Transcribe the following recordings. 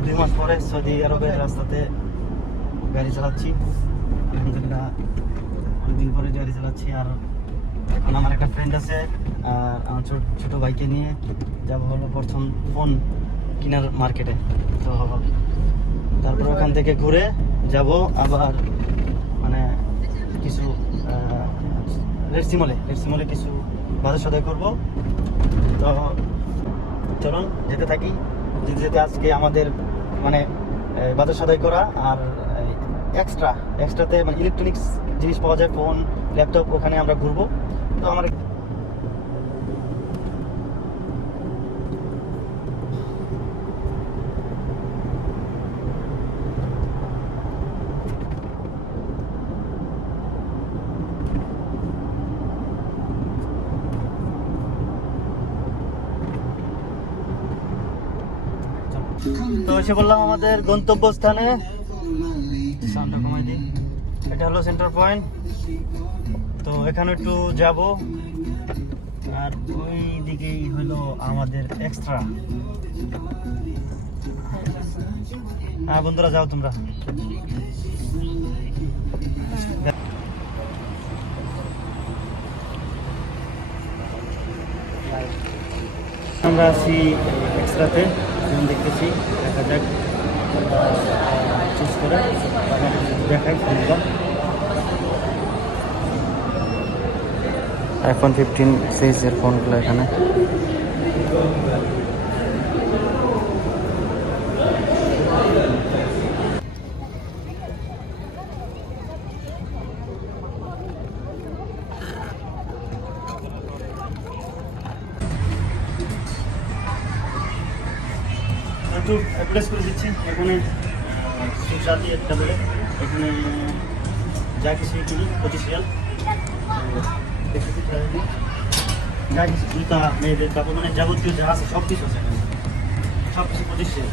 পরে সৌদি আরবের রাস্তাতে গাড়ি চালাচ্ছি। আলহামদুলিল্লাহ, অনেকদিন পরে গাড়ি চালাচ্ছি। আর এখন আমার একটা ফ্রেন্ড আছে, আর আমার ছোট, ছোটো ভাইকে নিয়ে যাব হলো প্রথম ফোন কেনার মার্কেটে তো তারপর ওখান থেকে ঘুরে যাব, আবার মানে কিছু রেডসিমলে রেডসিমলে কিছু বাজার সদাই করব। তো চলুন, যেতে থাকি। যেতে যেতে আজকে আমাদের মানে বাজার সদাই করা আর এক্সট্রা এক্সট্রাতে মানে ইলেকট্রনিক্স জিনিস পাওয়া যায় ফোন ল্যাপটপ ওখানে আমরা ঘুরবো। তো আমার তো এসে বললাম আমাদের গন্তব্যস্থানে। সাউন্ডটা কমাই দিই। এটা হলো সেন্টার পয়েন্ট তো এখানে একটু যাব। আর ওই দিকেই হলো আমাদের এক্সট্রা হ্যাঁ বন্ধুরা যাও তোমরা। আমরা আছি এক্সট্রাতে যেমন দেখতেছি দেখা যাক। চুজ করে দেখাই ফোনটা আইফোন ফিফটিন সিরিজের ফোনগুলো এখানে। একটু অ্যাড্রেস করে দিচ্ছি। এখানে সুজাতি একটা বলে। এখানে যা কিছু কিনি, পঁচিশ রিয়াল। যা কিছু জুতা, মেয়েদের তারপর মানে যাবতীয় যা আছে সব কিছু আছে সব কিছু পঁচিশ রিয়াল।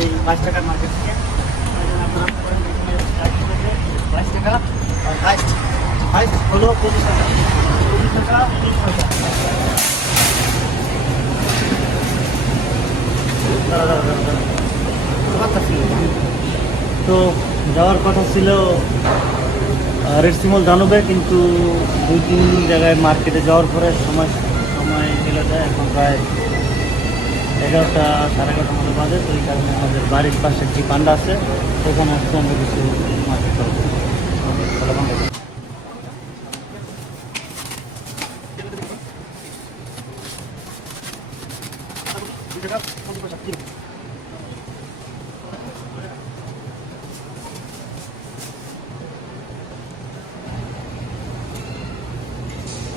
এই বাইশ টাকার মার্কেট থেকে বাইশ টাকা। তো যাওয়ার কথা ছিল রেড রেডসিমল জানবে কিন্তু দুই তিন জায়গায় মার্কেটে যাওয়ার পরে সময় সময় চলে যায় এখন প্রায় এগারোটা সাড়ে এগারোটার মতো বাজে, তো এই কারণে আমাদের বাড়ির পাশে যে পান্ডা আছে, ওখানে আমরা কিছু মার্কেট।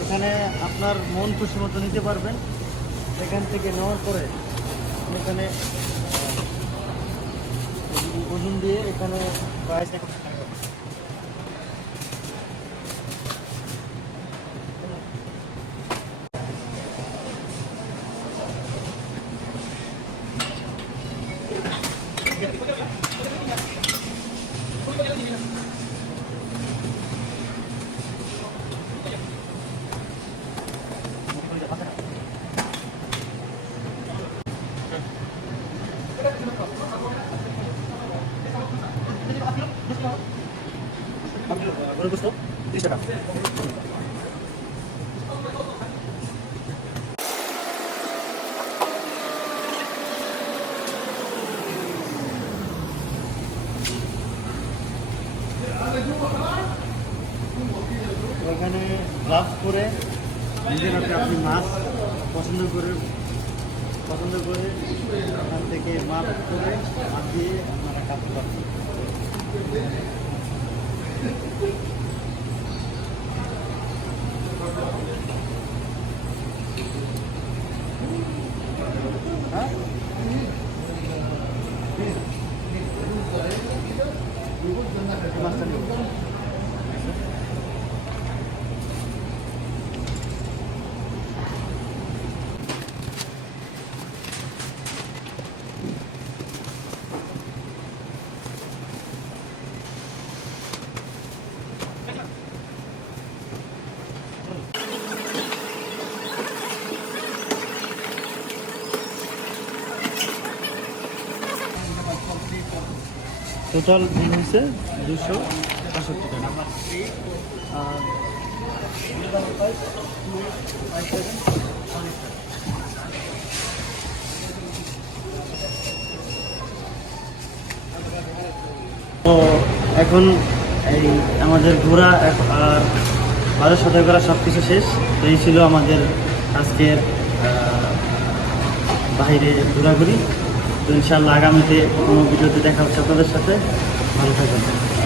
এখানে আপনার মন খুশি মতো নিতে পারবেন এখান থেকে নেওয়ার পরে এখানে আহ, ওজন দিয়ে এখানে প্রাইস গোস্ত ত্রিশ টাকা। ওখানে গ্লাভস পরে নিজের হাতে আপনি মাছ পছন্দ করে পছন্দ করে ওখান থেকে মাছ করে মাছ দিয়ে আপনারা কাটতে পারবেন হ্যাঁ টোটাল বিল হচ্ছে দুশো পঁয়ষট্টি টাকা। তো এখন এই আমাদের ঘোরা আর বাজার সদাই করা সব কিছু শেষ এই ছিল আমাদের আজকের বাইরে ঘোরাঘুরি। তো ইনশাল্লাহ আগামীতে কোনো ভিডিওতে দেখা হচ্ছে আপনাদের সাথে। ভালো থাকবেন।